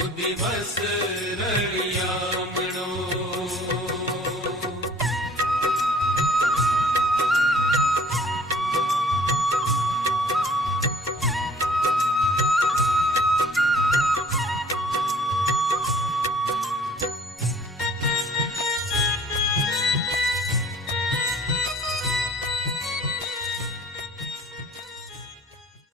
खुदी बस